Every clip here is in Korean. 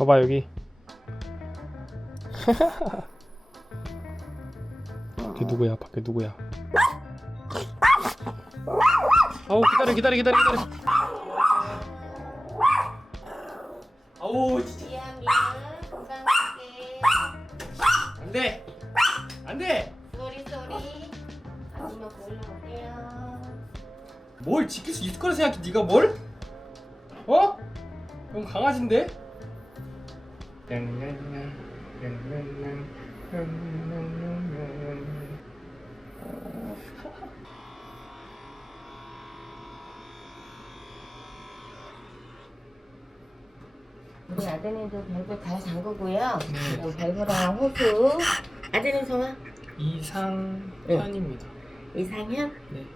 봐봐 여기 밖에 누구야 밖에 누구야 아우 기다려 기다려 기다려 기다려 아우 진짜 미안 미안 금방 갈게 안돼 안돼 쏘리 쏘리 아줌마 보러 올게요 뭘 지킬 수 있을 거라 생각해 네가 뭘? 어? 넌 강아지인데? 우리 아드님도 밸브 다 잠그고요. 그리고 밸브랑 호수. 아드님 성함? 이상현입니다. 이상현? 네.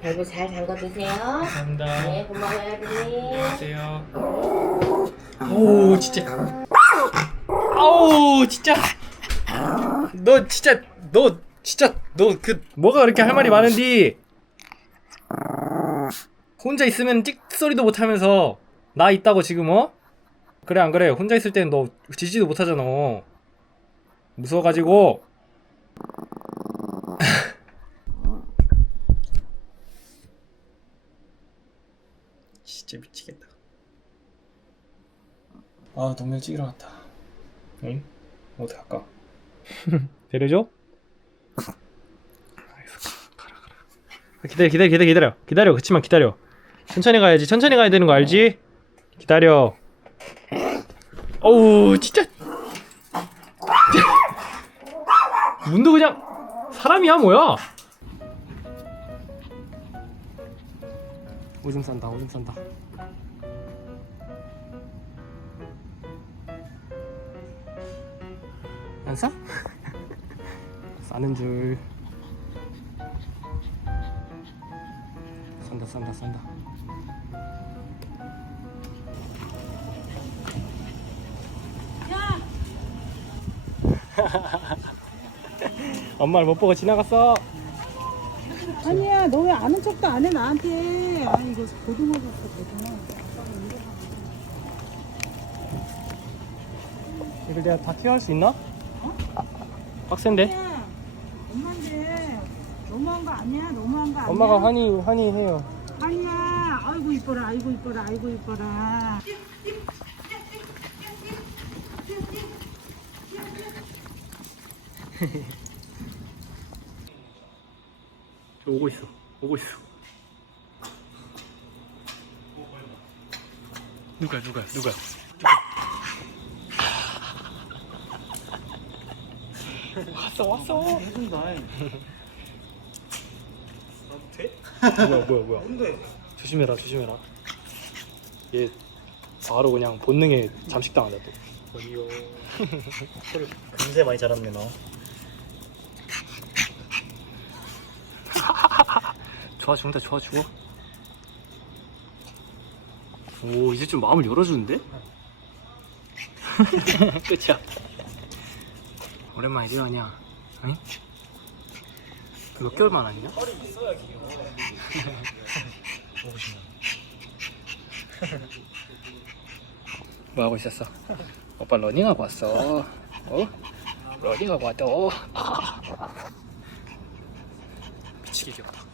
밸브 잘 잠궈두세요. 감사합니다. 네 고마워요 아드님. 안녕하세요. 아우 진짜 아우 진짜. 너 진짜 너 진짜 너 그 뭐가 그렇게 할 말이 많은디? 혼자 있으면 찍 소리도 못 하면서 나 있다고 지금 어? 그래 안 그래? 혼자 있을 때는 너 지지도 못 하잖아. 무서워가지고. 진짜 미치겠다. 아 너무 일찍 일어났다 응? 데려줘? 알겠어. 가라 가라. 기다려 기다려 기다려 기다려. 기다려 그치만 기다려. 천천히 가야지. 천천히 가야 되는 거 알지? 기다려. 어우 진짜. 문도 그냥 사람이야 뭐야? 오줌 싼다 오줌 싼다 안 싸? 싸는 줄. 싼다 싼다 싼다. 엄마를 못 보고 지나갔어. 아니야 너 왜 아는 척도 안 해 나한테. 아 이거 고등어 같아 고등어. 이걸 내가 다 티어할 수 있나? 빡센데? 야 엄마인데 너무한 거 아니야? 너무한 거 아니야? 엄마가 환희 환희 해요. 아니야 아이고 이뻐라 아이고 이뻐라 아이고 이뻐라. 저 오고 있어 오고 있어. 누가야 누가야 누가 왔어 왔어 해준다. 뭐야 뭐야 뭐야 조심해라 조심해라 얘 바로 그냥 본능에 잠식당한다 또 어디요 소리 금세 많이 자랐네 너. 좋아 죽는다 좋아 죽어 오 이제 좀 마음을 열어주는데? 끝이야 오랜만에 일어나냐 응? 몇 개월만 아니냐? 뭐 하고 있었어? 오빠 러닝하고 왔어 어? 러닝하고 왔다 어? 미치게 귀엽다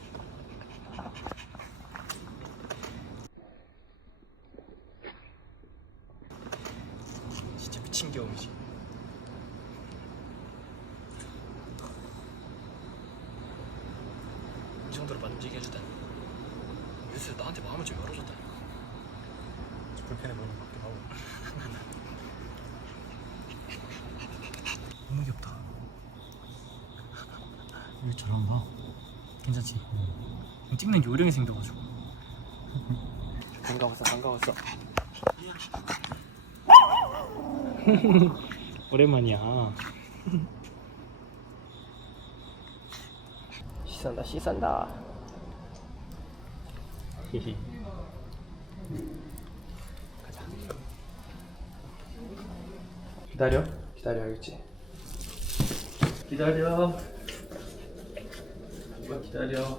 진짜 미친 경험이지. 이 정도로 만지게 해주다니. 요새 나한테 마음을 좀 열어줬다니. 불편해 보이는 것 같기도 하고. 너무 귀엽다. 이거 잘한다. 괜찮지? 찍는 요령이 생겨가지고. 반가웠어, 반가웠어. 오랜만이야. 씻는다 씻는다. 가자 기다려? 기다려 알겠지? 기다려. 이거 기다려.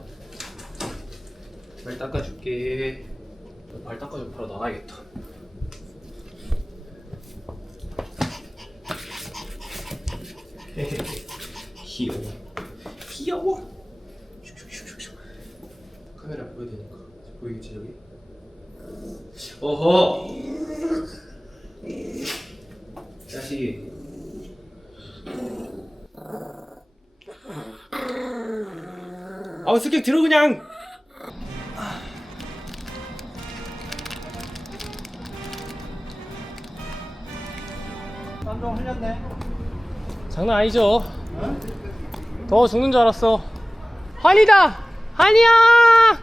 발 닦아줄게. 발 닦아줘 바로 나가야겠다. 귀여워. 귀여워. 보여드릴게요. 보이겠지 여기? 어허. 자식이. 아우 스킵 들어 그냥. 땀좀 흘렸네. 장난 아니죠? 어? 더 죽는 줄 알았어. 환이다! 환이야!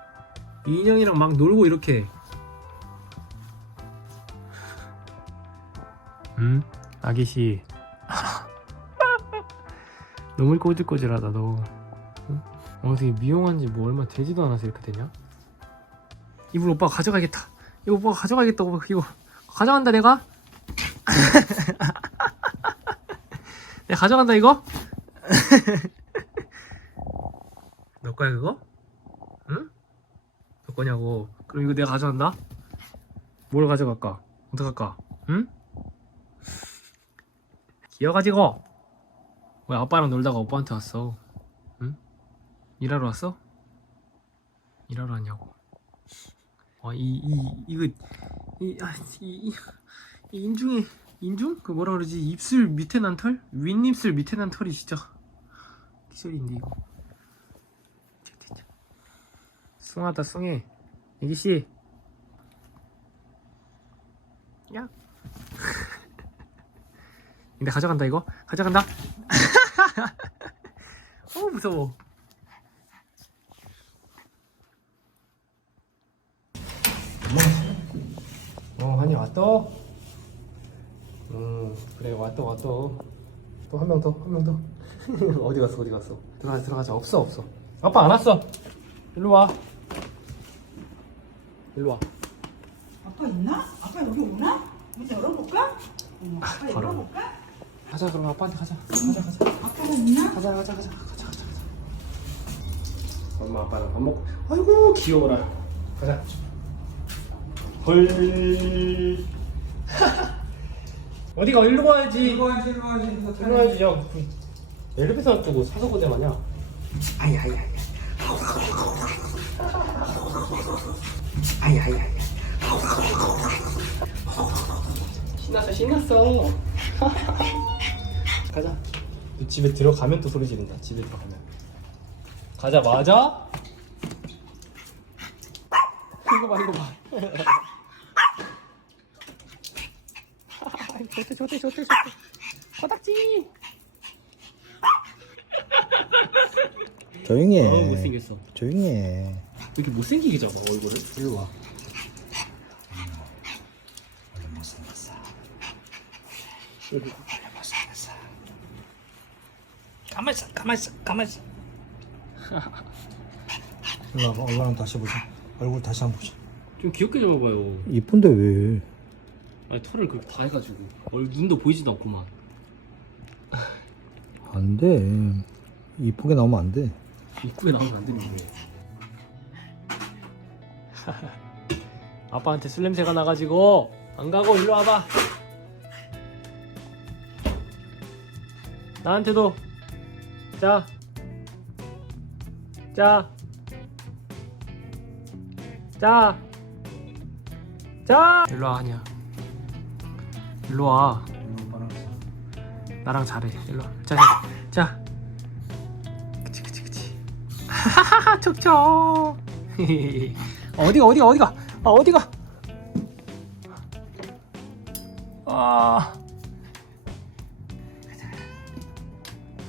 인형이랑 막 놀고 이렇게 음? 아기씨 너무 꼬질꼬질하다 너 응? 어 되게 미용한 지 뭐 얼마 되지도 않아서 이렇게 되냐? 이불 오빠가 가져가겠다 이거 오빠가 가져가겠다 오빠 이거 가져간다 내가 내가 가져간다 이거 너 거야 그거? 응? 너 거냐고 그럼 이거 내가 가져간다 뭘 가져갈까? 어떡할까? 응? 기어가지고 왜 아빠랑 놀다가 오빠한테 왔어? 응? 일하러 왔어? 일하러 왔냐고 아, 이, 이, 이거, 이, 아, 이, 이, 이 인중에, 인중? 그 뭐라 그러지? 입술 밑에 난 털? 윗입술 밑에 난 털이 진짜 기절인데, 이거. 숭하다, 숭해. 애기씨. 야. 근데 가져간다, 이거? 가져간다? 어, 무서워. 어, 한이 왔다. 음, 그래 왔다 왔다. 또한 명 더, 한 명 더. 어디 갔어, 어디 갔어? 들어가자, 들어가자. 없어, 없어. 아빠 안 왔어. 일로 와. 일로 와. 아빠 있나? 아빠 여기 오나? 문좀 열어볼까? 어, 아빠 바로. 열어볼까? 가자, 그럼 아빠한테 가자. 가자, 가자. 아빠가 있나? 가자, 가자, 가자, 가자, 가자. 엄마, 아빠랑 밥 먹고. 아이고 귀여워라. 가자. 헐. 어디가? 일로 가야지. 일로 가야지, 일로 가야지. 일로 가야지. 야, 그 엘리베이터 놔두고 사서 보내 마냐? 아이, 아이, 아이. 아이. 신났어, 신났어. 가자. 너 집에 들어가면 또 소리 지른다. 집에 들어가면. 가자마자. 이거 봐, 이거 봐. 좋대, 좋대, 좋대, 좋대. 코딱지. 조용히 해 어, 못생겼어. 조용히 해 왜 이렇게 못생기게 잡아, 얼굴을? 일로 와 원래 못생겼어 가만히 있어 가만히 있어 가만히 있어 일로 와봐 얼굴 한번 다시 보자 얼굴 다시 한번 보자 좀 귀엽게 잡아봐요. 이쁜데 왜 아니, 털을 그렇게 다 해가지고. 얼 눈도 보이지도 않구만. 안돼 이쁘게 나오면 안돼 입구에 나오면 안 되는데. 아빠한테 술 냄새가 나가지고 안 가고 일로 와봐. 나한테도 자, 자, 자, 자. 일로 와 하냐. 일로 와. 나랑 잘해. 일로 와. 자, 자, 자. 그치, 그치, 그치. 하하하, 촉촉. 어디가, 어디가, 어디가? 아, 어디가? 아.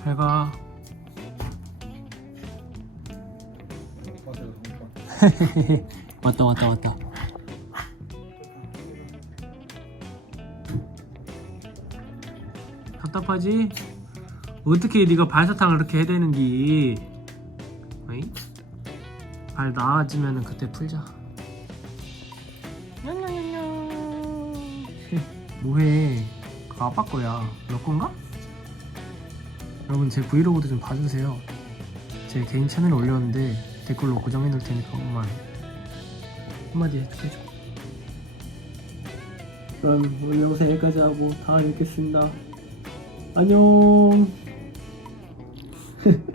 잘 가. 왔다, 왔다, 왔다. 답답하지? 어떻게 네가 발사탕을 이렇게 해야 되는지 어이? 발 나아지면은 그때 풀자 뭐해 그거 아빠 거야 너 건가? 여러분 제 브이로그도 좀 봐주세요. 제 개인 채널에 올렸는데 댓글로 고정해 놓을 테니까 한번 한마디 해줘 그럼 오늘 영상 여기까지 하고 다음에 뵙겠습니다. 안녕